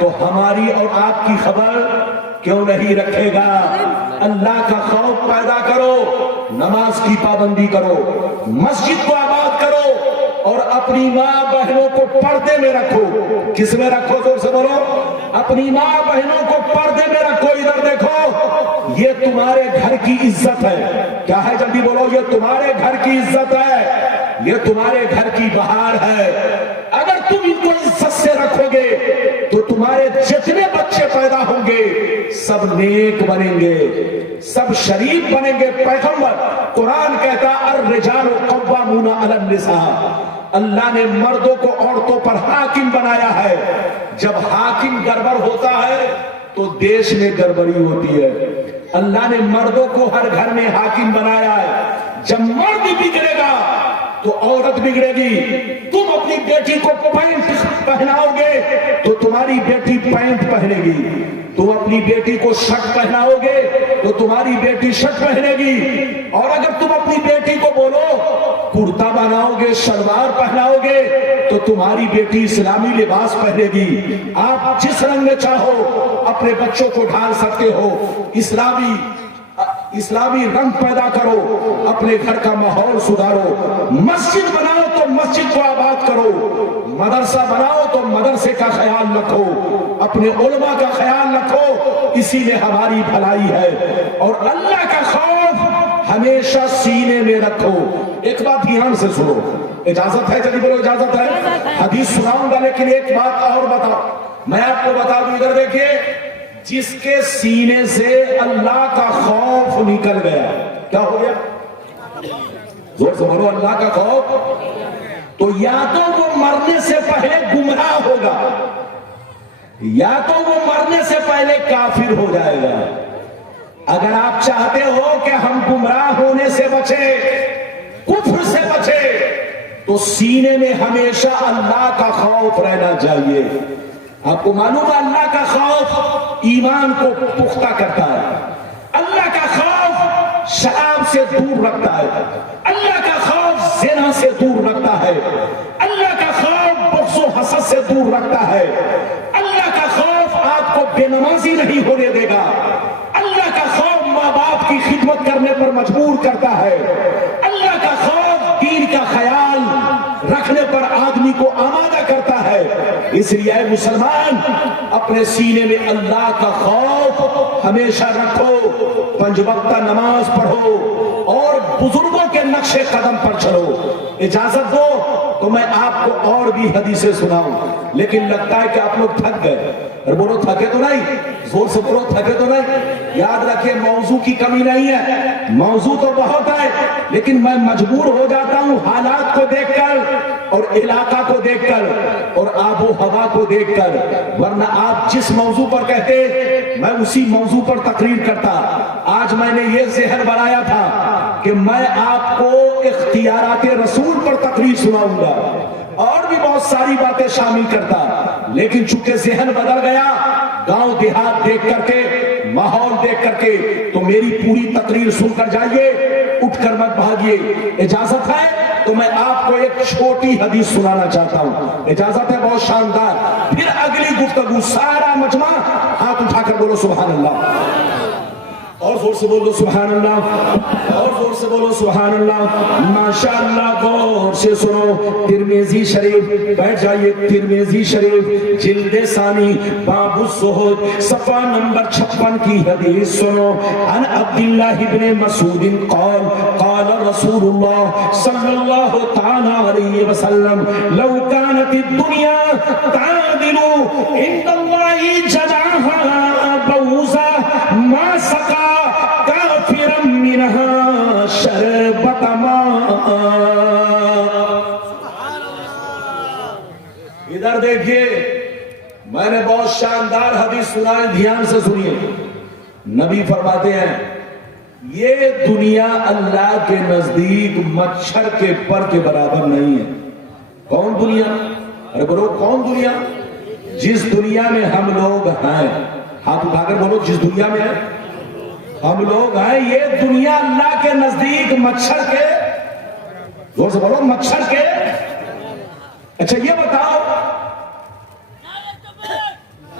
تو ہماری اور آپ کی خبر کیوں نہیں رکھے گا؟ اللہ کا خوف پیدا کرو، نماز کی پابندی کرو، مسجد کو آباد کرو، اور اپنی ماں بہنوں کو پردے میں رکھو۔ کس میں رکھو؟ زور سے بولو۔ اپنی ماں بہنوں کو پردے میں رکھو۔ ادھر دیکھو، یہ تمہارے گھر کی عزت ہے۔ کیا ہے؟ جلدی بولو۔ یہ تمہارے گھر کی عزت ہے، یہ تمہارے گھر کی بہار ہے۔ اگر تم ان کو عزت سے رکھو گے تو تمہارے جتنے بچے پیدا ہوں گے سب نیک بنیں گے، سب شریف بنیں گے۔ پیغمبر قرآن کہتا الرجال قوامون علی النساء، اللہ نے مردوں کو عورتوں پر حاکم بنایا ہے۔ جب حاکم گڑبڑ ہوتا ہے تو دیش میں گڑبڑی ہوتی ہے۔ اللہ نے مردوں کو ہر گھر میں حاکم بنایا ہے۔ جب مرد بگڑے گا تو عورت بگڑے گی۔ تم اپنی بیٹی کو پینٹ پہناؤ گے تو تمہاری بیٹی پینٹ پہنے گی، تم اپنی بیٹی کو شرٹ پہناؤ گے تو تمہاری بیٹی شرٹ پہنے گی، اور اگر تم اپنی بیٹی کو بولو کرتا بناؤ گے، شلوار پہناؤ گے تو تمہاری بیٹی اسلامی لباس پہنے گی۔ آپ جس رنگ میں چاہو اپنے بچوں کو ڈھال سکتے ہو، اسلامی رنگ پیدا کرو، اپنے گھر کا ماحول سدھارو۔ مسجد بناؤ تو مسجد کو آباد کرو، مدرسہ بناؤ تو مدرسے کا خیال رکھو، اپنے علماء کا خیال رکھو، اسی میں ہماری بھلائی ہے۔ اور اللہ کا خوف ہمیشہ سینے میں رکھو۔ ایک بات دھیان سے سنو، اجازت ہے؟ جلدی بولو، اجازت ہے؟ حدیث سناؤں گا لیکن ایک بات اور بتاؤ، میں آپ کو بتا دوں۔ ادھر دیکھیے، جس کے سینے سے اللہ کا خوف نکل گیا، کیا ہو گیا؟ زور سے بولو، اللہ کا خوف۔ تو یا تو وہ مرنے سے پہلے گمراہ ہوگا، یا تو وہ مرنے سے پہلے کافر ہو جائے گا۔ اگر آپ چاہتے ہو کہ ہم گمراہ ہونے سے بچے، کفر سے بچے، تو سینے میں ہمیشہ اللہ کا خوف رہنا چاہیے۔ آپ کو معلوم ہے اللہ کا خوف ایمان کو پختہ کرتا ہے، اللہ کا خوف شراب سے دور رکھتا ہے، اللہ کا خوف زنا سے دور رکھتا ہے، اللہ کا خوف بغض و حسد سے دور رکھتا ہے، اللہ کا خوف آپ کو بے نمازی نہیں ہونے دے گا، اللہ کا خوف ماں باپ کی خدمت کرنے پر مجبور کرتا ہے، اللہ کا خوف دین کا خیال رکھنے پر آدمی کو آمادہ کرتا ہے۔ اس لیے اے مسلمان، اپنے سینے میں اللہ کا خوف ہمیشہ رکھو، 5 وقتہ نماز پڑھو، اور بزرگوں کے نقش قدم پر چلو۔ اجازت دو تو میں آپ کو اور بھی حدیثیں سناؤں، لیکن لگتا ہے کہ آپ لوگ تھک گئے۔ اور بولو تھکے تو نہیں، زور سے بولو تھکے تو نہیں۔ یاد رکھیں موضوع کی کمی نہیں ہے، موضوع تو بہت ہے، لیکن میں مجبور ہو جاتا ہوں حالات کو دیکھ کر اور علاقہ کو دیکھ کر اور آب و ہوا کو دیکھ کر، ورنہ آپ جس موضوع پر کہتے میں اسی موضوع پر تقریر کرتا۔ آج میں نے یہ ذہن بنایا تھا کہ میں آپ کو اختیارات رسول پر تقریر سناؤں گا اور بھی بہت ساری باتیں شامل کرتا، لیکن چونکہ ذہن بدل گیا، گاؤں دیہات دیکھ کر کے، ماحول دیکھ کر کے، تو میری پوری تقریر سن کر جائیے، اٹھ کر مت بھاگیے۔ اجازت ہے تو میں آپ کو ایک چھوٹی حدیث سنانا چاہتا ہوں، اجازت ہے؟ بہت شاندار۔ پھر اگلی گفتگو سارا مجمع ہاتھ اٹھا کر بولو سبحان اللہ، اور زور سے بولو سبحان اللہ، اور زور سے بولو سبحان اللہ۔ ماشاءاللہ، غور سے سنو، ترمذی شریف، بیٹھ جائیے، ترمذی شریف جلد ثانی باب الزہد صفحہ نمبر 56 کی حدیث سنو۔ عن عبداللہ ابن مسعود قال قال رسول اللہ صلی اللہ تعالی علیہ وسلم لو كانت الدنيا تعدل عند الله جزاها بوزا ما سقى كافرا منها شربة ماء۔ ادھر دیکھیے، میں نے بہت شاندار حدیث سنا ہے، دھیان سے سنیے۔ نبی فرماتے ہیں یہ دنیا اللہ کے نزدیک مچھر کے پر کے برابر نہیں ہے۔ کون دنیا؟ ارے بولو کون دنیا؟ جس دنیا میں ہم لوگ ہیں، ہاتھ اٹھا کر بولو، جس دنیا میں ہم لوگ ہیں، یہ دنیا اللہ کے نزدیک مچھر کے، زور سے بولو، مچھر کے۔ اچھا یہ بتاؤ،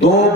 2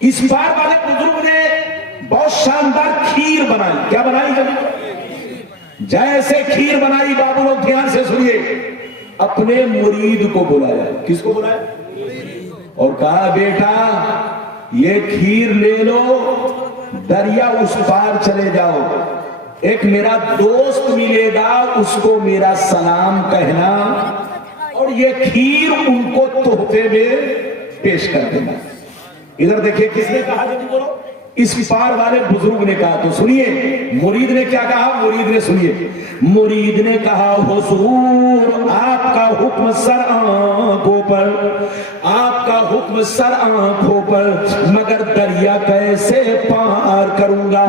اس بار والے بزرگ نے بہت شاندار کھیر بنائی. کیا بنائی جب؟ جیسے کھیر بنائی بابو لوگ دھیان سے سنیے, اپنے مرید کو بلایا. کس کو بلایا؟ اور کہا بیٹا یہ کھیر لے لو, دریا اس پار چلے جاؤ, ایک میرا دوست ملے گا اس کو میرا سلام کہنا, اور یہ کھیر ان کو تحفے میں پیش کر دینا. ادھر دیکھیں کس نے کہا جب بولو, اس پار والے بزرگ نے کہا. تو سنیے مرید نے کیا کہا, مرید نے سنیے, مرید نے کہا حضور آپ کا حکم سر آنکھوں پر, آپ کا حکم سر آنکھوں پر, مگر دریا کیسے پار کروں گا,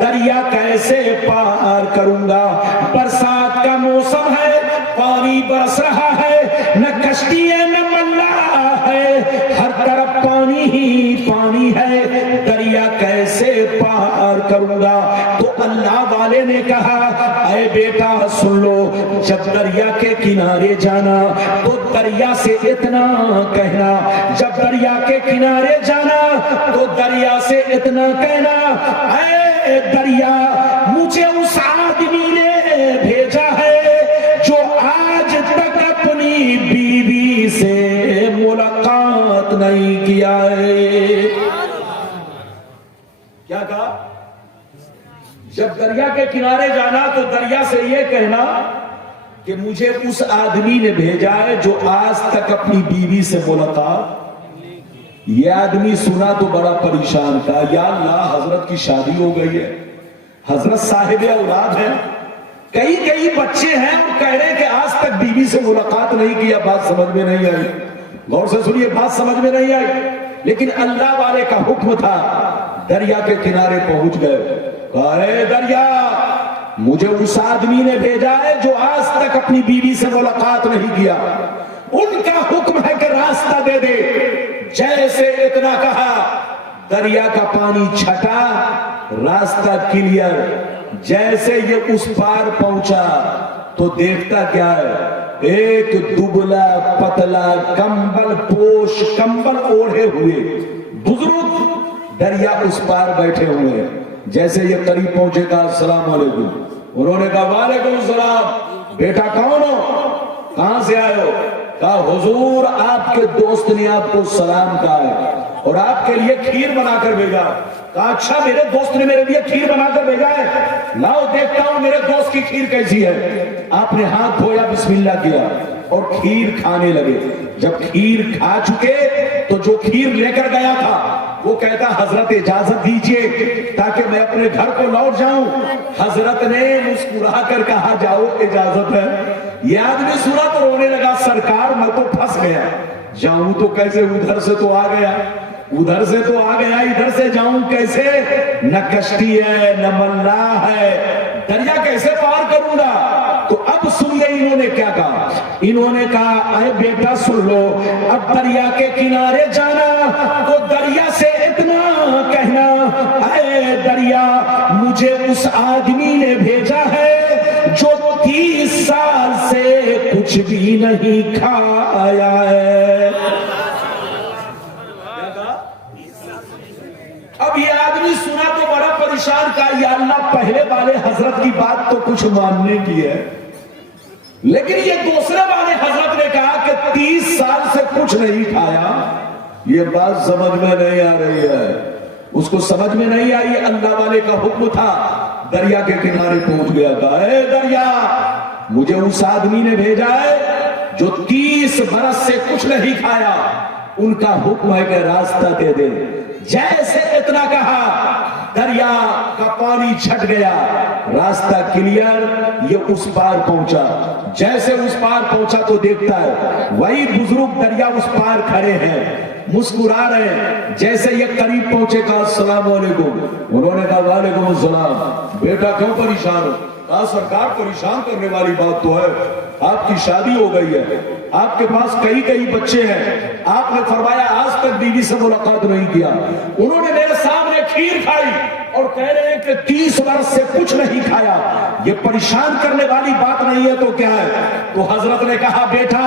دریا کیسے پار کروں گا, برسات کا موسم ہے, پانی برس رہا ہے, نہ کشتی ہے نہ ملا ہے, ہر طرف پانی ہی پانی ہے, دریا کیسے پار کروں گا. تو اللہ والے نے کہا اے بیٹا سن لو, جب دریا کے کنارے جانا تو دریا سے اتنا کہنا, جب دریا کے کنارے جانا تو دریا سے اتنا کہنا, اے دریا مجھے اس آدمی نے بھیجا ہے جو آج تک اپنی بیوی سے ملاقات نہیں کیا ہے. کیا کہا؟ جب دریا کے کنارے جانا تو دریا سے یہ کہنا کہ مجھے اس آدمی نے بھیجا ہے جو آج تک اپنی بیوی سے ملاقات. یہ آدمی سنا تو بڑا پریشان تھا, یا اللہ حضرت کی شادی ہو گئی ہے, حضرت صاحب اولاد ہیں, کئی بچے ہیں, اور کہہ رہے کہ آج تک بیوی سے ملاقات نہیں کیا. بات سمجھ میں نہیں آئی, غور سے سنیے, بات سمجھ میں نہیں آئی. لیکن اللہ والے کا حکم تھا, دریا کے کنارے پہنچ گئے. اے دریا مجھے اس آدمی نے بھیجا ہے جو آج تک اپنی بیوی سے ملاقات نہیں کیا, ان کا حکم ہے کہ راستہ دے دے. جیسے اتنا کہا دریا کا پانی چھٹا, راستہ کلیئر. جیسے یہ اس پار پہنچا تو دیکھتا کیا ہے, ایک دبلا پتلا کمبل پوش, کمبل اوڑھے ہوئے بزرگ دریا اس پار بیٹھے ہوئے ہیں. جیسے یہ قریب پہنچے گا السلام علیکم, انہوں نے کہا وعلیکم السلام. بیٹا کون ہو, کہاں سے آئے ہو؟ کہا حضور آپ کے دوست نے آپ کو سلام کہا ہے اور آپ کے لیے کھیر بنا کر بھیجا. کہا اچھا میرے دوست نے میرے لیے کھیر بنا کر بھیجا ہے, لاؤ دیکھتا ہوں میرے دوست کی کھیر کیسی ہے. آپ نے ہاتھ دھویا, بسم اللہ کیا اور کھیر کھانے لگے. جب کھیر کھا چکے تو جو کھیر لے کر گیا تھا وہ کہتا حضرت اجازت دیجئے تاکہ میں اپنے گھر کو لوٹ جاؤں. حضرت نے مسکرا کر کہا جاؤ اجازت ہے. یہ آدمی سنا تو رونے لگا, سرکار میں تو پھنس گیا, جاؤں تو کیسے, ادھر سے تو آ گیا, ادھر سے تو آ گیا, ادھر سے جاؤں کیسے, نہ کشتی ہے نہ ملا ہے, دریا کیسے پار کروں گا. تو اب سنیے انہوں نے کیا کہا, انہوں نے کہا اے بیٹا سن لو, اب دریا کے کنارے جانا تو دریا سے اتنا کہنا, اے دریا مجھے اس آدمی نے بھیجا ہے جو 30 سال سے کچھ بھی نہیں کھایا ہے. اب یہ آدمی سنا تو بڑا پریشان, کا یا اللہ پہلے والے حضرت کی بات تو کچھ ماننے کی ہے, لیکن یہ دوسرے والے حضرت نے کہا کہ 30 سال سے کچھ نہیں کھایا. یہ بات سمجھ میں نہیں آ رہی ہے, اس کو سمجھ میں نہیں آئی. اللہ والے کا حکم تھا, دریا کے کنارے پہنچ گیا تھا. اے دریا مجھے اس آدمی نے بھیجا ہے جو 30 برس سے کچھ نہیں کھایا, ان کا حکم ہے کہ راستہ دے دے. جیسے اتنا کہا دریا کا پانی چھٹ گیا, راستہ کلیئر, یہ اس پار پہنچا. جیسے اس پار پہنچا تو دیکھتا ہے وہی بزرگ دریا اس پار کھڑے ہیں, مسکرا رہے ہیں. جیسے یہ قریب پہنچے گا السلام علیکم, انہوں نے کہا وعلیکم السلام. بیٹا کیوں پریشان ہو؟ کہا سرکار پریشان کرنے والی بات تو ہے, آپ کی شادی ہو گئی ہے, آپ کے پاس کئی بچے ہیں, آپ نے فرمایا آج تک بیوی سے ملاقات نہیں کیا. انہوں نے میرے سامنے کھیر کھائی اور کہہ رہے ہیں کہ 30 برس سے کچھ نہیں کھایا. یہ پریشان کرنے والی بات نہیں ہے تو کیا ہے؟ تو حضرت نے کہا بیٹا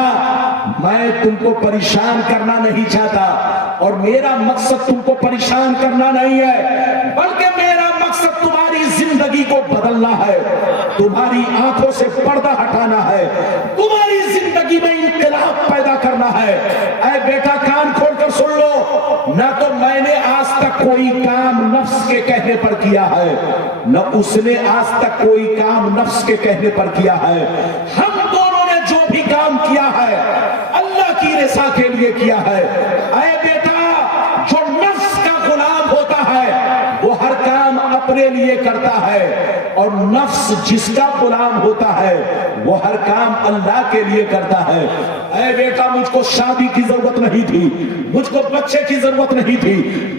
میں تم کو پریشان کرنا نہیں چاہتا, اور میرا مقصد تم کو پریشان کرنا نہیں ہے، بلکہ میرا مقصد تمہاری زندگی کو بدلنا ہے، تمہاری آنکھوں سے پردہ ہٹانا ہے، تمہاری زندگی میں انقلاب پیدا کرنا ہے۔ اے بیٹا کان کھول کر سن لو، نہ تو میں نے آج تک کوئی کام نفس کے کہنے پر کیا ہے، نہ اس نے آج تک کوئی کام نفس کے کہنے پر کیا ہے۔ ہم دونوں نے جو بھی کام کیا ہے اللہ کی رضا کے لیے کیا ہے۔ اے بیٹا جو نفس کا غلام ہوتا ہے وہ ہر کام اپنے لیے کرتا ہے، اور نفس جس کا غلام ہوتا ہے وہ ہر کام اللہ کے لیے کرتا ہے۔ اے بیٹا مجھ کو شادی کی ضرورت نہیں تھی، مجھ کو بچے کی ضرورت نہیں تھی،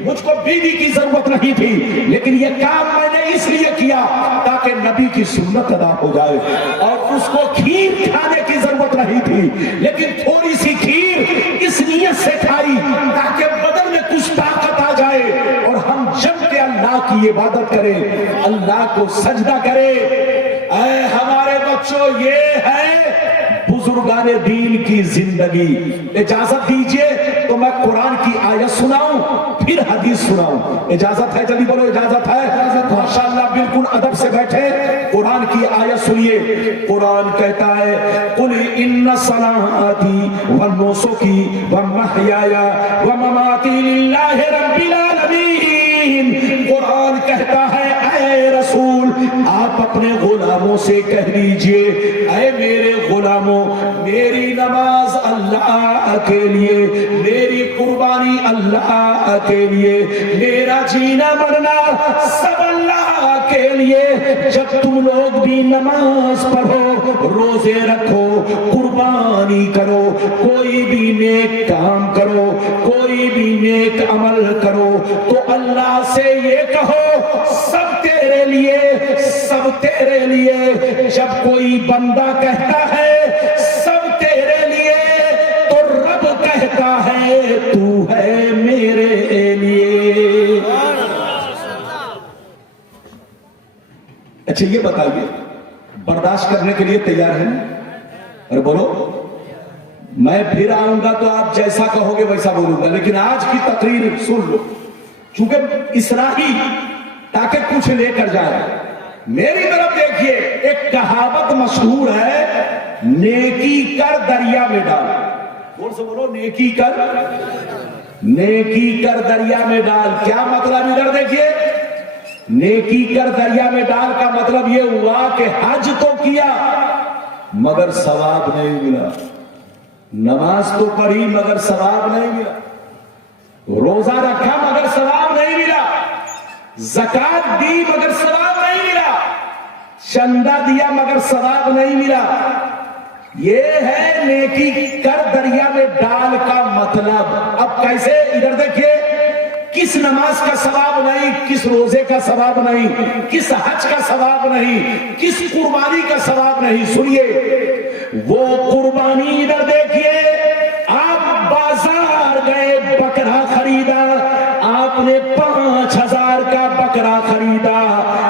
مجھ کو بیوی کی ضرورت نہیں تھی، لیکن یہ کام میں نے اس لیے کیا تاکہ نبی کی سنت ادا ہو جائے۔ اور اس کو کھیر کھانے کی ضرورت نہیں تھی، لیکن تھوڑی سی کھیر اس نیت سے کھائی تاکہ بدن میں کچھ طاقت آ جائے اور ہم جم کے اللہ کی عبادت کریں، اللہ کو سجدہ کریں۔ اے ہمارے بچوں، یہ ہے بزرگان دین کی زندگی۔ اجازت دیجئے تو میں قرآن کی آیت سناؤں پھر حدیث سناؤں، اجازت ہے؟ جلدی بولو اجازت ہے؟ ماشاءاللہ بالکل ادب سے بیٹھے، قرآن کی آیت سنیے۔ قرآن کہتا ہے قل ان صلاتی ونسکی ومحیای ومماتی للہ رب العالمین۔ قرآن کہتا ہے اے رسول آپ اپنے غلاموں سے کہہ دیجئے، اے میرے غلاموں، میری نماز اللہ کے لیے، میری قربانی اللہ کے لیے، میرا جینا مرنا سب اللہ کے لیے۔ جب تم لوگ بھی نماز پڑھو، روزے رکھو، قربانی کرو، کوئی بھی نیک کام کرو، کوئی بھی نیک عمل کرو، تو اللہ سے یہ کہو سب تیرے لیے، سب تیرے لیے۔ جب کوئی بندہ کہتا ہے سب تیرے لیے تو رب کہتا ہے تو ہے میرے لیے۔ اچھا یہ بتائیے برداشت کرنے کے لیے تیار ہیں؟ اور بولو میں پھر آؤں گا تو آپ جیسا کہو گے ویسا بولوں گا، لیکن آج کی تقریر سن لو چونکہ اسرائی تاکہ کچھ لے کر جائے۔ میری طرف دیکھیے، ایک کہاوت مشہور ہے، نیکی کر دریا میں ڈال۔ بول سے بولو نیکی کر، نیکی کر دریا میں ڈال۔ کیا مطلب؟ ادھر دیکھیے، نیکی کر دریا میں ڈال کا مطلب یہ ہوا کہ حج تو کیا مگر ثواب نہیں ملا، نماز تو پڑھی مگر ثواب نہیں ملا، روزہ رکھا مگر ثواب نہیں ملا، زکات دی مگر ثواب نہیں ملا، چندہ دیا مگر ثواب نہیں ملا۔ یہ ہے نیکی کر دریا میں ڈال کا مطلب۔ اب کیسے؟ ادھر دیکھیے، کس نماز کا ثواب نہیں، کس روزے کا ثواب نہیں، کس حج کا ثواب نہیں، کس قربانی کا ثواب نہیں۔ سنیے وہ قربانی، ادھر دیکھیے، آپ بازار گئے، بکرا خریدا، آپ نے 5000 کا بکرا خریدا،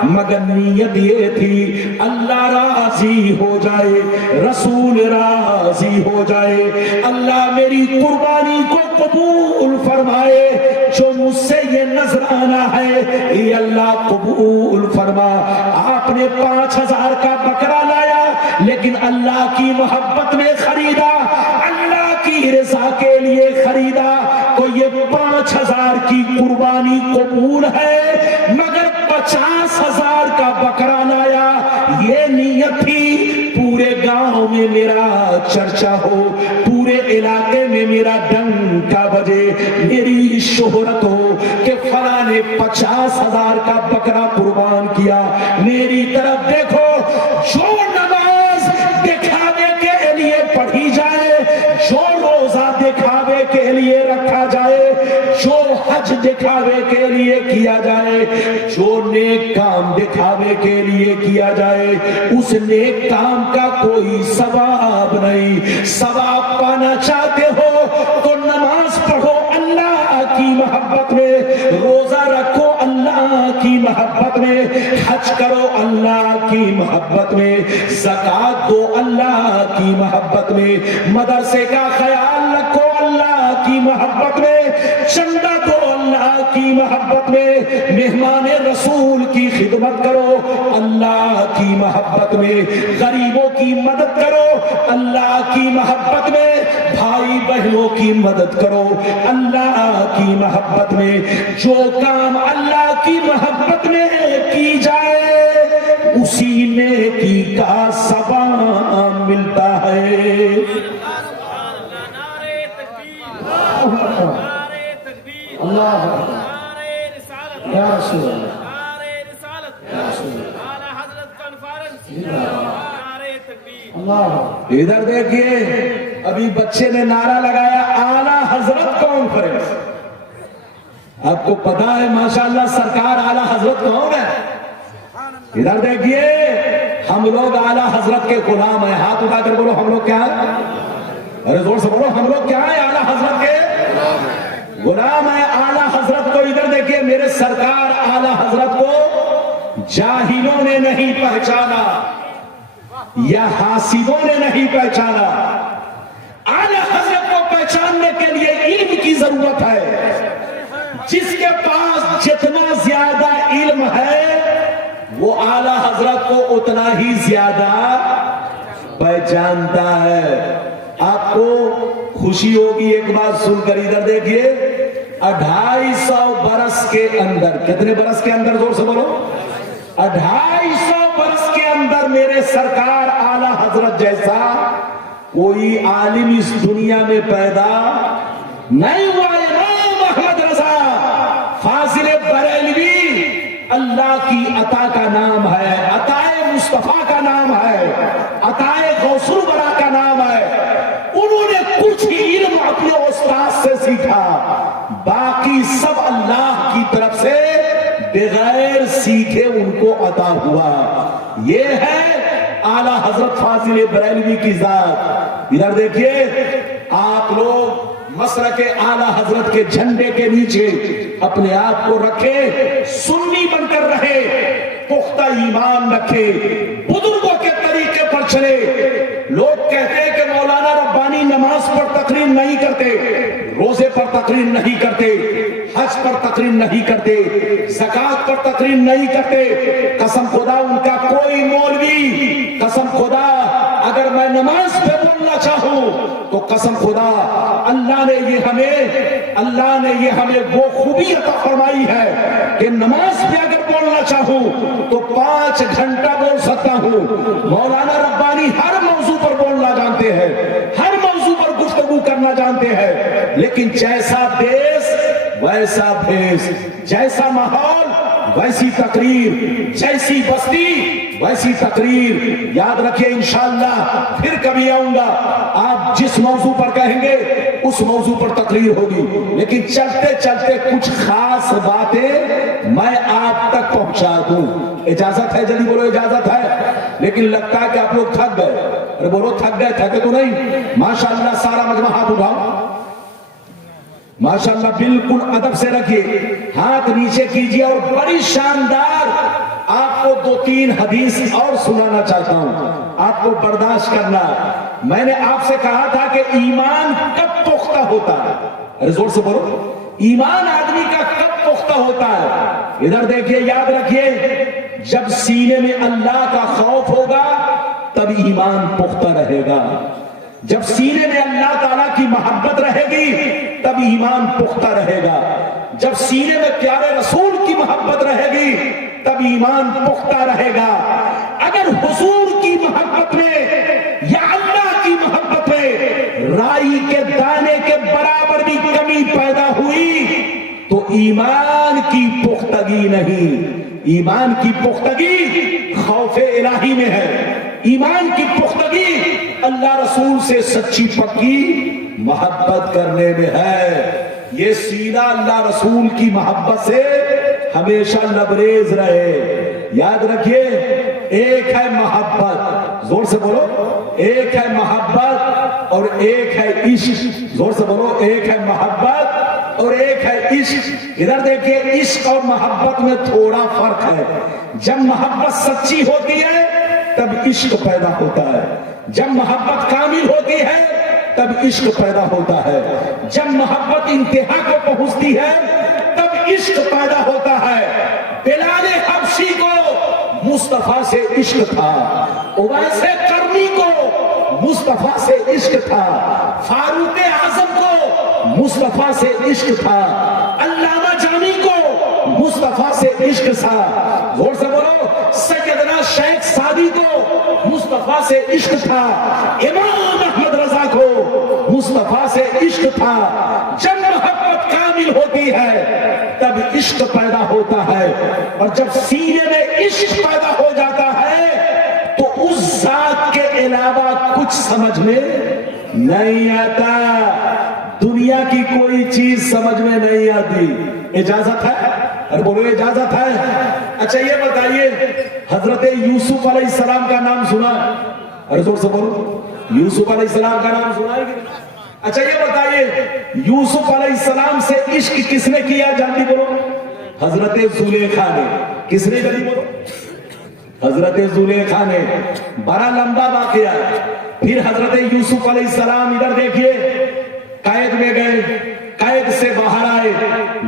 مگر نیت یہ تھی اللہ راضی ہو جائے، رسول راضی ہو جائے، اللہ میری قربانی کو قبول فرمائے، جو مجھ سے یہ نذرانہ ہے یہ اللہ قبول فرما۔ آپ نے 5000 کا بکرا لایا لیکن اللہ کی محبت میں خریدا، اللہ کی رضا کے لیے خریدا، تو یہ 5000 کی قربانی قبول ہے، مگر 50000 کا بکرا لایا، یہ نیت تھی پورے گاؤں میں میرا چرچا ہو، پورے علاقے میں میرا ڈنکا بجے، میری شہرت ہو کہ فلاں نے 50000 کا بکرا قربان کیا۔ میری طرف دیکھو، جو نماز دکھاوے کے لیے پڑھی جائے، جو روزہ دکھاوے کے لیے رکھا جائے، جو حج دکھاوے کے لیے کیا جائے، جو نیک کام دکھاوے کے لیے کیا جائے، اس نیک کام کا کوئی ثواب نہیں۔ ثواب پانا چاہتے ہو تو نماز پڑھو اللہ کی محبت میں، روزہ رکھو اللہ کی محبت میں، حج کرو اللہ کی محبت میں، زکات دو اللہ کی محبت میں، مدرسے کا خیال رکھو اللہ کی محبت میں, چندہ دو اللہ کی محبت میں, مہمان رسول کی خدمت کرو اللہ کی محبت میں, غریبوں کی مدد کرو اللہ کی محبت میں, بھائی بہنوں کی مدد کرو اللہ کی محبت میں. جو کام اللہ کی محبت میں کی جائے اسی نیکی کا ثواب ملتا ہے. اللہ یا رسول اللہ, ادھر دیکھیے ابھی بچے نے نعرہ لگایا اعلیٰ حضرت کانفرنس. آپ کو پتا ہے ماشاءاللہ سرکار اعلیٰ حضرت کون ہے؟ ادھر دیکھیے ہم لوگ اعلیٰ حضرت کے غلام ہیں. ہاتھ اٹھا کر بولو ہم لوگ کیا ہیں؟ ارے زور سے بولو ہم لوگ کیا ہیں؟ اعلیٰ حضرت کے غلام ہیں. اعلیٰ حضرت کو ادھر دیکھیے میرے سرکار اعلیٰ حضرت کو جاہلوں نے نہیں پہچانا یا حاسدوں نے نہیں پہچانا. اعلیٰ حضرت کو پہچاننے کے لیے علم کی ضرورت ہے. جس کے پاس جتنا زیادہ علم ہے وہ اعلیٰ حضرت کو اتنا ہی زیادہ پہچانتا ہے. آپ کو خوشی ہوگی ایک بات سن کر, ادھر دیکھیے 250 برس کے اندر, کتنے برس کے اندر زور سے بولو, 250 برس کے اندر میرے سرکار اعلیٰ حضرت جیسا کوئی عالم اس دنیا میں پیدا نہیں ہوا. امام احمد رضا فاضل بریلوی اللہ کی عطا کا نام ہے, عطائے مصطفیٰ کا نام ہے, عطائے غوث الورا کا نام ہے. انہوں نے کچھ ہی علم اپنے استاد سے سیکھا, باقی سب اللہ کی طرف سے بغیر سیکھے ان کو عطا ہوا. یہ ہے اعلیٰ حضرت فاضل بریلوی کی ذات. ادھر دیکھیے آپ لوگ مسلک اعلیٰ حضرت کے جھنڈے کے نیچے اپنے آپ کو رکھے, سنی بن کر رہے, پختہ ایمان رکھے, بزرگوں کے طریقے پر چلے. لوگ کہتے ہیں کہ مولانا ربانی نماز پر تقریر نہیں کرتے, روزے پر تقریر نہیں کرتے, حج پر تقریر نہیں کرتے, زکات پر تقریر نہیں کرتے. قسم خدا ان کا کوئی مولوی, قسم خدا اگر میں نماز پہ بولنا چاہوں تو قسم خدا اللہ نے یہ ہمیں وہ خوبی عطا فرمائی ہے کہ نماز پہ اگر بولنا چاہوں تو 5 گھنٹہ بول سکتا ہوں. مولانا ربانی ہر موضوع پر بولنا جانتے ہیں, ہر موضوع پر گفتگو کرنا جانتے ہیں, لیکن جیسا دیس ویسا بھیس, جیسا ماحول ویسی تقریر, جیسی بستی ویسی تقریر. یاد رکھیے انشاءاللہ پھر کبھی آؤں گا, آپ جس موضوع پر کہیں گے اس موضوع پر تقریر ہوگی, لیکن چلتے چلتے کچھ خاص باتیں میں آپ تک پہنچا دوں. اجازت ہے؟ جلدی بولو اجازت ہے. لیکن لگتا ہے کہ آپ لوگ تھک گئے. ارے بولو تھک گئے, تھکے تو نہیں؟ ماشاءاللہ سارا مجمع ہاتھ اٹھاؤ. ماشاءاللہ بالکل ادب سے رکھیے, ہاتھ نیچے کیجئے. اور بڑی شاندار آپ کو 2-3 حدیث اور سنانا چاہتا ہوں, آپ کو برداشت کرنا. میں نے آپ سے کہا تھا کہ ایمان کب پختہ ہوتا ہے؟ ارے زور سے بولو, ایمان آدمی کا کب پختہ ہوتا ہے؟ ادھر دیکھیے, یاد رکھیے, جب سینے میں اللہ کا خوف ہوگا تب ایمان پختہ رہے گا. جب سینے میں اللہ تعالیٰ کی محبت رہے گی تب ایمان پختہ رہے گا. جب سینے میں پیارے رسول کی محبت رہے گی تب ایمان پختہ رہے گا. اگر حضور کی محبت میں یا اللہ کی محبت میں رائی کے دانے کے برابر بھی کمی پیدا ہوئی تو ایمان کی پختگی نہیں. ایمان کی پختگی خوف الہی میں ہے. ایمان کی پختگی اللہ رسول سے سچی پکی محبت کرنے میں ہے. یہ سینہ اللہ رسول کی محبت سے ہمیشہ لبریز رہے. یاد رکھیے, ایک ہے محبت, زور سے بولو, ایک ہے محبت اور ایک ہے عشق. زور سے بولو, ایک ہے محبت اور ایک ہے عشق. ادھر دیکھیے, عشق اور محبت میں تھوڑا فرق ہے. جب محبت سچی ہوتی ہے تب عشق پیدا ہوتا ہے. جب محبت کامل ہوتی ہے تب عشق پیدا ہوتا ہے. جب محبت انتہا کو پہنچتی ہے تب عشق پیدا ہوتا ہے. بلال حبشی کو مصطفیٰ سے عشق تھا, اویس قرنی کو مصطفیٰ سے عشق تھا, فاروق اعظم کو مصطفیٰ سے عشق تھا, علامہ جامی کو مصطفیٰ سے عشق تھا. غور سے بولو, سیدنا شیخ سعدی کو مصطفیٰ سے عشق تھا, امام احمد رضا کو مصطفیٰ سے عشق تھا. جب محبت کامل ہوتی ہے تب عشق پیدا ہوتا ہے, اور جب سینے میں عشق پیدا ہو جاتا ہے تو اس ذات کے علاوہ کچھ سمجھ میں نہیں آتا, دنیا کی کوئی چیز سمجھ میں نہیں آتی. اجازت ہے؟ ارے بولو اجازت ہے. اچھا یہ بتائیے, حضرت یوسف علیہ السلام کا نام سنا؟ ارے زور سے بولو, یوسف علیہ السلام کا نام سنا ہے؟ اچھا یہ بتائیے, یوسف علیہ السلام سے عشق کس نے کیا؟ جلدی بولو. حضرت زلیخا نے. کس نے؟ جلدی بولو. حضرت زلیخا نے. بڑا لمبا واقعہ. پھر حضرت یوسف علیہ السلام ادھر دیکھیے, قید میں گئے, قید سے باہر آئے,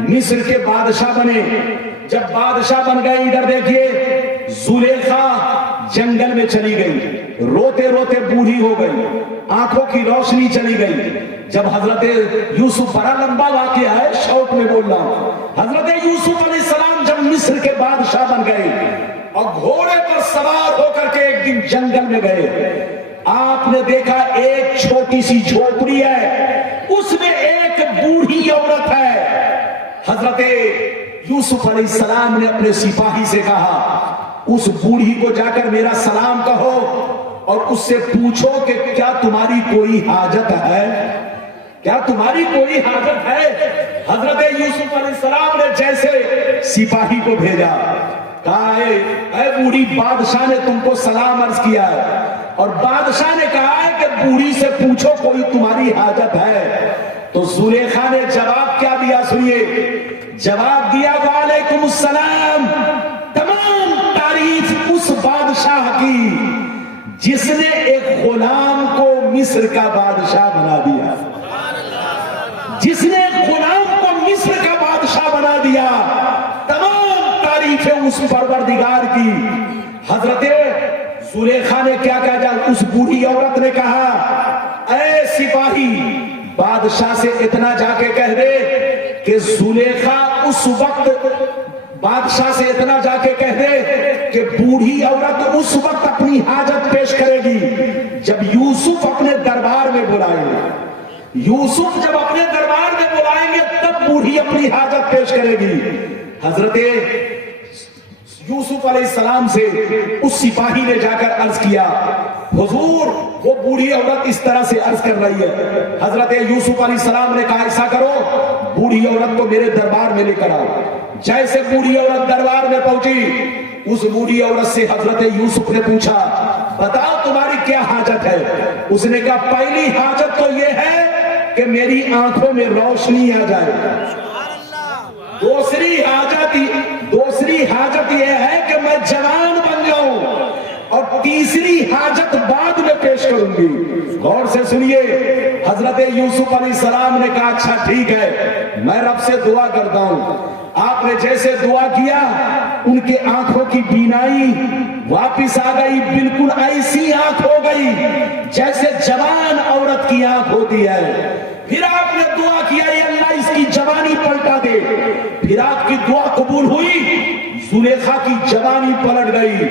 مصر کے بادشاہ بنے. جب بادشاہ بن گئے, ادھر دیکھیے, زلیخا جنگل میں چلی گئی, روتے روتے بوڑھی ہو گئی, آنکھوں کی روشنی چلی گئی. جب حضرت یوسف, بڑا لمبا واقعہ ہے, شوق میں بول رہا ہوں, حضرت یوسف علیہ السلام جب مصر کے بادشاہ بن گئے اور گھوڑے پر سوار ہو کر کے ایک دن جنگل میں گئے, آپ نے دیکھا ایک چھوٹی سی جھوپڑی ہے, اس میں ایک بوڑھی عورت ہے. حضرت یوسف علیہ السلام نے اپنے سپاہی سے کہا, اس بوڑھی کو جا کر میرا سلام کہو اور اس سے پوچھو کہ کیا تمہاری کوئی حاجت ہے, کیا تمہاری کوئی حاجت ہے. حضرت یوسف علیہ السلام نے جیسے سپاہی کو بھیجا, کہا اے بوڑھی, بادشاہ نے تم کو سلام عرض کیا ہے, اور بادشاہ نے کہا ہے کہ بوڑھی سے پوچھو کوئی تمہاری حاجت ہے. تو زلیخا نے جواب کیا دیا سنیے, جواب دیا وعلیکم السلام, تمام تعریف اس بادشاہ کی جس نے ایک غلام کو مصر کا بادشاہ بنا دیا, جس نے ایک غلام کو مصر کا بادشاہ بنا دیا. تمام تعریفیں اس پروردگار کی. حضرت زلیخا نے کیا کہا, اس بوڑھی عورت نے کہا, اے سپاہی, بادشاہ سے اتنا جا کے کہہ دے کہ زلیخا اس وقت, بادشاہ سے اتنا جا کے کہہ دے کہ بوڑھی عورت اس وقت اپنی حاجت پیش کرے گی جب یوسف اپنے دربار میں بلائیں گے. یوسف جب اپنے دربار میں بلائیں گے تب بوڑھی اپنی حاجت پیش کرے گی. حضرت یوسف علیہ السلام سے اس سپاہی نے جا کر عرض کیا, حضور وہ بوڑھی عورت اس طرح سے عرض کر رہی ہے. حضرت یوسف علیہ السلام نے کہا, ایسا کرو, بوڑھی عورت کو میرے دربار میں لے کر آؤ. جیسے بوڑھی عورت دربار میں پہنچی, اس بوڑھی عورت سے حضرت یوسف نے پوچھا, بتاؤ تمہاری کیا حاجت ہے. اس نے کہا, پہلی حاجت تو یہ ہے کہ میری آنکھوں میں روشنی آ جائے, دوسری حاجت یہ ہے کہ میں جوان بن جاؤں, اور تیسری حاجت بعد میں پیش کروں گی. غور سے سنیے, حضرت یوسف علیہ السلام نے کہا, اچھا ٹھیک ہے, میں رب سے دعا کرتا ہوں. آپ نے جیسے دعا کیا, ان کے آنکھوں کی بینائی واپس آ گئی, بالکل ایسی آنکھ ہو گئی جیسے جوان عورت کی آنکھ ہوتی ہے. پھر آپ نے دعا کیا, اے اللہ اس کی جوانی پلٹا دے. پھر آپ کی دعا قبول ہوئی, زلیخا کی جوانی پلٹ گئی.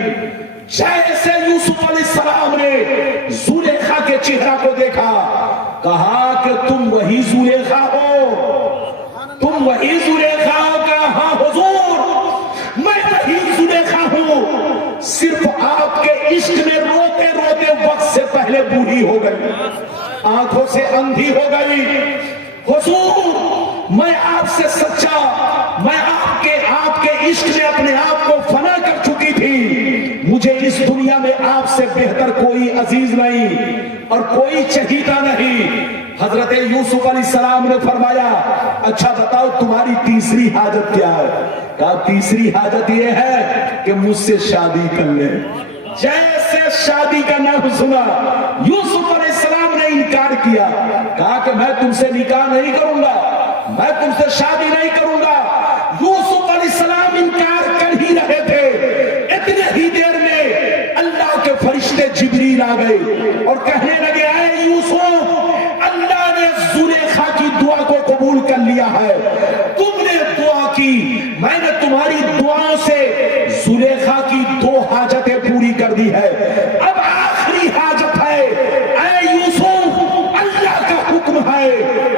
جیسے یوسف علیہ السلام نے زلیخا کے چہرہ کو دیکھا, کہا کہ تم وہی زلیخا ہو, تم وہی زلیخا ہو. کہا ہاں حضور, میں وہی زلیخا ہوں, صرف آپ کے عشق میں روتے روتے وقت سے پہلے بوڑھی ہو گئی, آنکھوں سے اندھی ہو گئی. حضور میں آپ سے سچا, میں آپ کے عشق میں اپنے آپ کو فنا کر چکی تھی. مجھے اس دنیا میں آپ سے بہتر کوئی عزیز نہیں اور کوئی چہیتا نہیں. حضرت یوسف علیہ السلام نے فرمایا, اچھا بتاؤ تمہاری تیسری حاجت کیا ہے. کہا, تیسری حاجت یہ ہے کہ مجھ سے شادی کر لے. جیسے شادی کا نام سنا, یوسف علیہ السلام نے انکار کیا، کہا کہ میں تم سے نکاح نہیں کروں گا، میں تم سے شادی نہیں کروں گا۔ یوسف علیہ السلام انکار کر ہی رہے تھے، اتنے ہی دیر میں اللہ کے فرشتے جبریل آ گئے اور کہنے لگے اے یوسف، اللہ نے زلیخا کی دعا کو قبول کر لیا ہے، تم نے دعا کی، میں نے تمہاری دعاؤں سے زلیخا کی 2 حاجتیں پوری کر دی ہے، اب آخری حاجت ہے اے یوسف، اللہ کا حکم ہے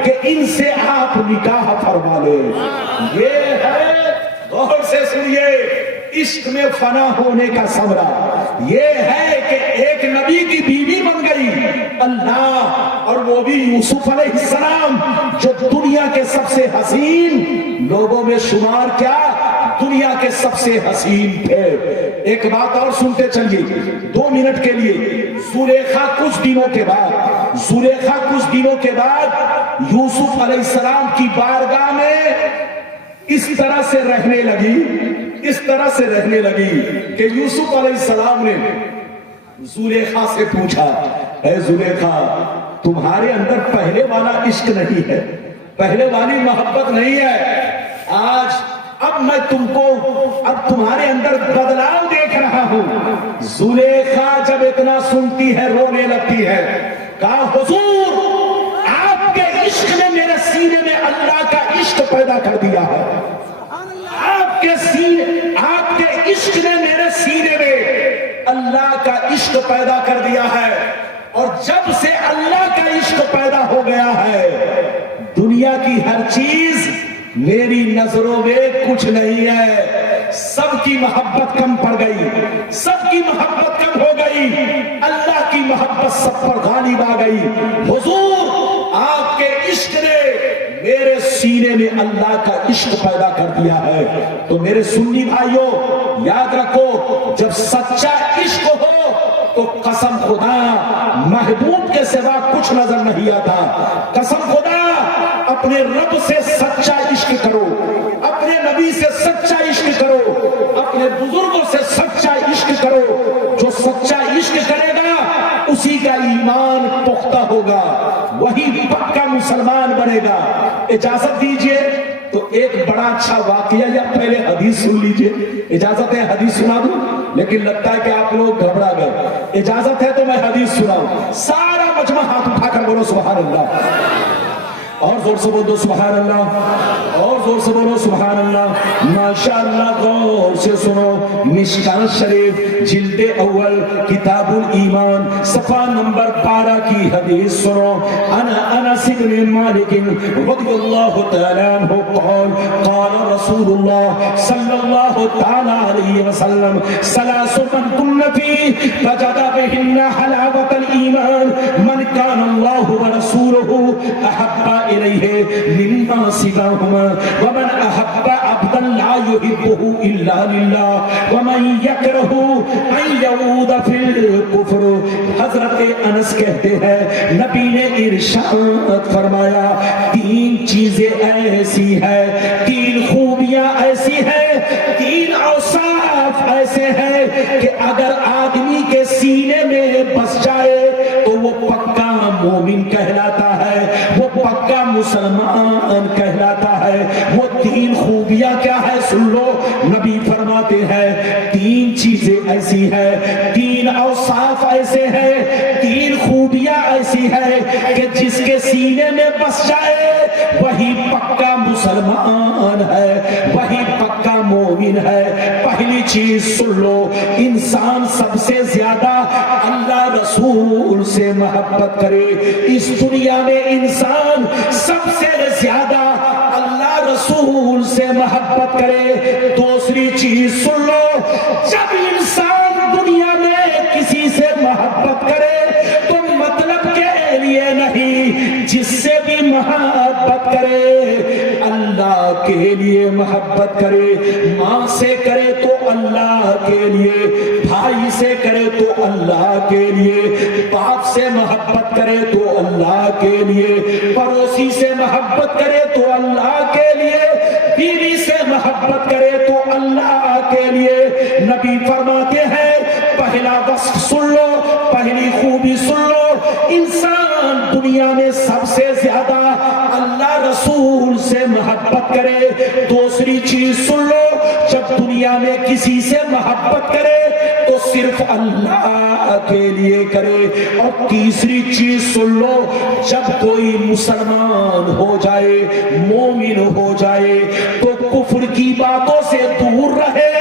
کہ ان سے آپ نکاح فرما لیں۔ یہ ہے، غور سے سنیے، عشق میں فنا ہونے کا ثمرہ یہ ہے کہ ایک نبی کی بیوی بن گئی اللہ، اور وہ بھی یوسف علیہ السلام جو دنیا کے سب سے حسین لوگوں میں شمار، کیا دنیا کے سب سے حسین تھے۔ ایک بات اور سنتے چلیے 2 منٹ کے لیے، زلیخا کچھ دنوں کے بعد یوسف علیہ السلام کی بارگاہ میں اس طرح سے رہنے لگی کہ یوسف علیہ السلام نے زلیخا سے پوچھا، اے زلیخا، تمہارے اندر پہلے والا عشق نہیں ہے، پہلے والی محبت نہیں ہے، اب میں تم کو تمہارے اندر بدلاؤ دیکھ رہا ہوں۔ زلیخا جب اتنا سنتی ہے رونے لگتی ہے، کہا حضور، آپ کے عشق نے میرے سینے میں اللہ کا عشق پیدا کر دیا ہے، آپ کے عشق نے میرے سینے میں اللہ کا عشق پیدا کر دیا ہے، اور جب سے اللہ کا عشق پیدا ہو گیا ہے، دنیا کی ہر چیز میری نظروں میں کچھ نہیں ہے، سب کی محبت کم پڑ گئی، سب کی محبت کم ہو گئی، اللہ کی محبت سب پر غالب آ گئی۔ حضور، آپ کے عشق نے میرے سینے میں اللہ کا عشق پیدا کر دیا ہے۔ تو میرے سنی بھائیوں، یاد رکھو، جب سچا عشق ہو تو قسم خدا محبوب کے سوا کچھ نظر نہیں آتا۔ قسم خدا اپنے رب سے سچا عشق کرو، اپنے نبی سے سچا عشق کرو، اپنے بزرگوں سے سچا عشق کرو۔ جو سچا عشق کرے گا اسی کا ایمان پختہ ہوگا، وہی پکا مسلمان بنے گا۔ اجازت دیجئے تو ایک بڑا اچھا واقعہ، یا پہلے حدیث سن لیجئے، اجازت ہے حدیث سنا دوں؟ لیکن لگتا ہے کہ آپ لوگ گھبرا گئے، اجازت ہے تو میں حدیث سناؤں۔ سارا مجمع ہاتھ اٹھا کر بولو سبحان اللہ، اور زور سے بولو سبحان اللہ، اور زور سے بولو سبحان اللہ۔ ماشاءاللہ، غور سے سنو، مشکاۃ شریف جلد اول کتاب الایمان صفحہ نمبر 12 کی حدیث سنو۔ انس بن مالک رضی اللہ تعالی عنہ قال قال رسول اللہ صلی اللہ تعالی علیہ وسلم ثلاث من كن فيه فجد بهن حلاوة الایمان من كان الله ورسوله احب إليه مما سواهما ومن أحب عبدا لا يحبه إلا لله ومن يكره أن يعود في الكفر۔ حضرت انس کہتے ہیں نبی نے ارشاد فرمایا، 3 چیزیں ایسی ہیں، 3 خوبیاں ایسی ہیں، 3 اوصاف ایسے ہیں کہ اگر آدمی کے سینے میں بس جائے تو وہ پکا مومن کہلاتا ہے، وہ پکا مسلمان کہلاتا ہے۔ وہ 3 خوبیاں کیا ہے سن لو، نبی فرماتے ہیں 3 چیزیں ایسی ہیں، 3 اوصاف ایسے ہیں، 3 خوبیاں ایسی ہیں کہ جس کے سینے میں بس جائے وہی پکا مسلمان ہے، وہی پکا مومن ہے۔ پہلی چیز سن لو، انسان سب سے زیادہ اللہ رسول سے محبت کرے۔ اس دنیا میں انسان سب سے زیادہ اللہ رسول سے محبت کرے۔ دوسری چیز سن لو، جب انسان دنیا میں کسی سے محبت کرے تو مطلب کے لیے نہیں، جس سے بھی محبت کرے اللہ کے لیے محبت کرے۔ ماں سے کرے تو اللہ کے لیے، بھائی سے کرے تو اللہ کے لیے، باپ سے محبت کرے تو اللہ کے لیے، پڑوسی سے محبت کرے تو اللہ کے لیے، بیوی سے محبت کرے تو اللہ کے لیے۔ نبی فرماتے ہیں پہلا وصف سن لو، پہلی خوبی سن لو، انسان دنیا دنیا میں سب سے زیادہ اللہ رسول سے محبت کرے. دوسری چیز سن لو, جب دنیا میں کسی سے محبت کرے تو صرف اللہ کے لیے کرے. اور تیسری چیز سن لو, جب کوئی مسلمان ہو جائے, مومن ہو جائے, تو کفر کی باتوں سے دور رہے,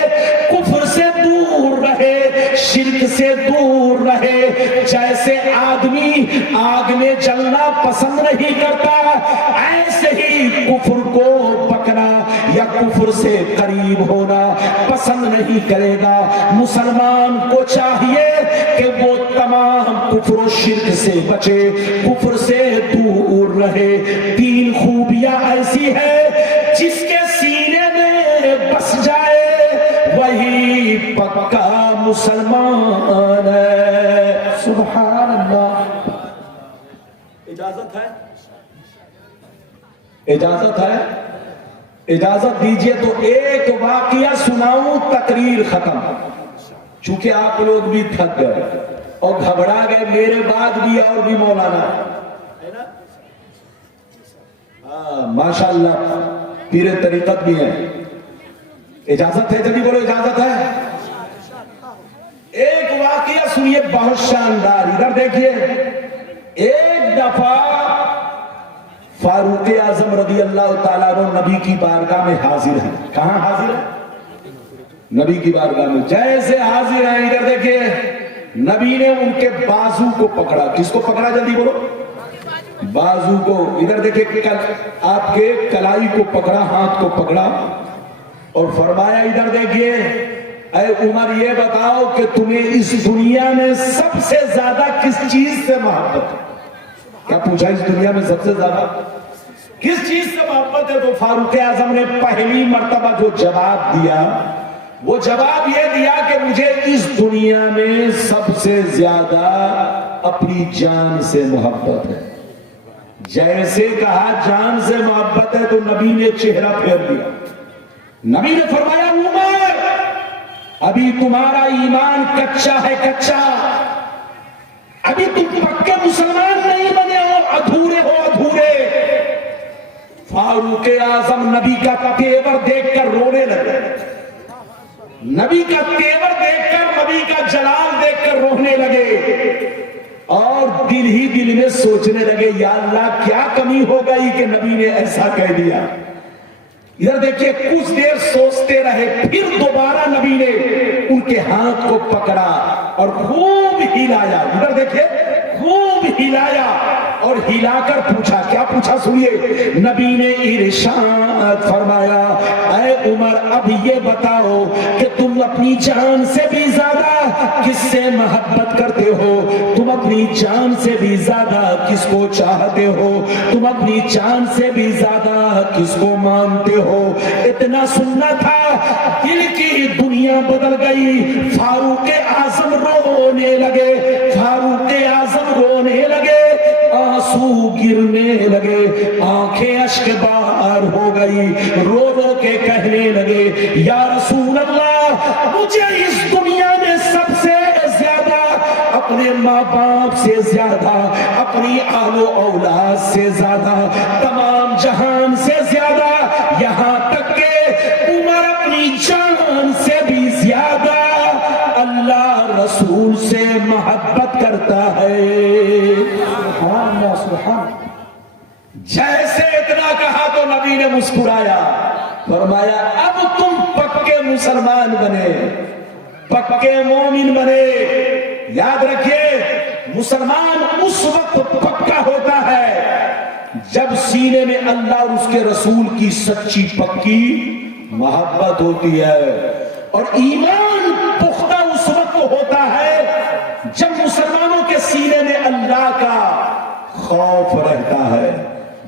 کفر سے دور رہے, شرک سے دور رہے. جیسے آدمی آگ میں جلنا پسند نہیں کرتا, ایسے ہی کفر کو پکڑنا یا کفر سے قریب ہونا پسند نہیں کرے گا. مسلمان کو چاہیے کہ وہ تمام کفر و شرک سے بچے, کفر سے دور رہے. 3 خوبیاں ایسی ہے جس کے سینے میں بس جائے وہی پکا مسلمان ہے. سبحان اللہ. اجازت ہے, اجازت ہے, اجازت دیجئے تو ایک واقعہ سناؤں, تقریر ختم. چونکہ آپ لوگ بھی تھک گئے اور گھبرا گئے, میرے بعد بھی اور بھی مولانا ہے نا, ماشاءاللہ پیر طریقت بھی ہیں. اجازت ہے, جلدی بولو اجازت ہے. ایک واقعہ سنیے بہت شاندار. ادھر دیکھیے, ایک دفعہ فاروق اعظم رضی اللہ تعالیٰ عنہ نبی کی بارگاہ میں حاضر ہیں. کہاں حاضر ہیں؟ نبی کی بارگاہ میں. جیسے حاضر ہیں, ادھر دیکھیے, نبی نے ان کے بازو کو پکڑا. کس کو پکڑا, جلدی بولو, بازو کو. ادھر دیکھیے, آپ کے کلائی کو پکڑا, ہاتھ کو پکڑا اور فرمایا, ادھر دیکھیے اے عمر, یہ بتاؤ کہ تمہیں اس دنیا میں سب سے زیادہ کس چیز سے محبت ہے؟ کیا پوچھا, اس دنیا میں سب سے زیادہ کس چیز سے محبت ہے؟ تو فاروق اعظم نے پہلی مرتبہ جو جواب دیا, وہ جواب یہ دیا کہ مجھے اس دنیا میں سب سے زیادہ اپنی جان سے محبت ہے. جیسے کہا جان سے محبت ہے تو نبی نے چہرہ پھیر دیا. نبی نے فرمایا, عمر ابھی تمہارا ایمان کچا ہے, کچا. ابھی تم پکے مسلمان نہیں بنے ہو, ادھورے ہو, ادھورے. فاروق اعظم نبی کا تیور دیکھ کر رونے لگے, نبی کا تیور دیکھ کر, نبی کا جلال دیکھ کر رونے لگے. اور دل ہی دل میں سوچنے لگے, یا اللہ کیا کمی ہو گئی کہ نبی نے ایسا کہہ دیا. ادھر دیکھیے, کچھ دیر سوچتے رہے, پھر دوبارہ نبی نے ان کے ہاتھ کو پکڑا اور خوب ہلایا. ادھر دیکھیے, خوب ہلایا اور ہلا کر پوچھا. کیا پوچھا سنیے, نبی نے ارشاد فرمایا, اے عمر اب یہ بتاؤ کہ تم اپنی جان سے بھی زیادہ کس سے محبت کرتے ہو؟ تم اپنی جان سے بھی زیادہ کس کو چاہتے ہو؟ تم اپنی جان سے بھی زیادہ کس کو مانتے ہو؟ اتنا سننا تھا, دل کی دنیا بدل گئی. فاروق اعظم رونے لگے, فاروق اعظم رونے لگے, آنسو گرنے لگے, آنکھیں اشک بار ہو گئی. رو رو کے کہنے لگے, یا رسول اللہ, مجھے اس دنیا میں سب سے زیادہ اپنے ماں باپ سے زیادہ, اپنی اہل و اولاد سے زیادہ, تمام جہان سے زیادہ, یہاں تک کہ عمر اپنی جان سے بھی زیادہ اللہ رسول سے محبت کرتا ہے. سبحان اللہ, سبحان. جیسے اتنا کہا تو نبی نے مسکرایا, فرمایا, اب تم پکے مسلمان بنے, پکے مومن بنے. یاد رکھیے, مسلمان اس وقت پکا ہوتا ہے جب سینے میں اللہ اور اس کے رسول کی سچی پکی محبت ہوتی ہے. اور ایمان پختہ اس وقت ہوتا ہے جب مسلمانوں کے سینے میں اللہ کا خوف رہتا ہے.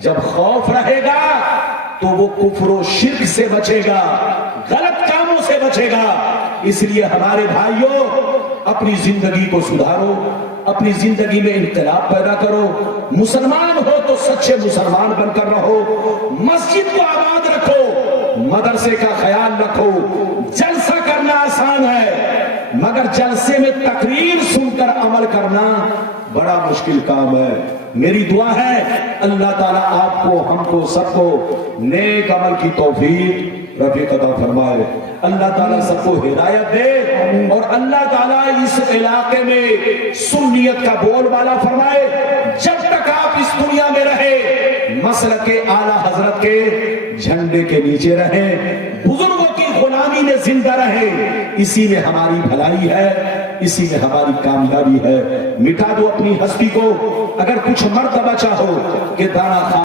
جب خوف رہے گا تو وہ کفر و شرک سے بچے گا, غلط کاموں سے بچے گا. اس لیے ہمارے بھائیوں, اپنی زندگی کو سدھارو, اپنی زندگی میں انقلاب پیدا کرو. مسلمان ہو تو سچے مسلمان بن کر رہو. مسجد کو آباد رکھو, مدرسے کا خیال رکھو. جلسہ کرنا آسان ہے, مگر جلسے میں تقریر سن کر عمل کرنا بڑا مشکل کام ہے. میری دعا ہے اللہ تعالیٰ آپ کو, ہم کو, سب کو نیک عمل کی توفیق رفیق عطا فرمائے. اللہ تعالیٰ سب کو ہدایت دے اور اللہ تعالیٰ اس علاقے میں سنیت کا بول بالا فرمائے. جب تک آپ اس دنیا میں رہے مسلک اعلیٰ حضرت کے جھنڈے کے نیچے رہیں, بزرگوں کی غلامی میں زندہ رہیں. اسی میں ہماری بھلائی ہے, اسی میں ہماری کامیابی ہے. مٹا دو اپنی ہستی کو. اگر کچھ مرتبہ چاہو کہ دانا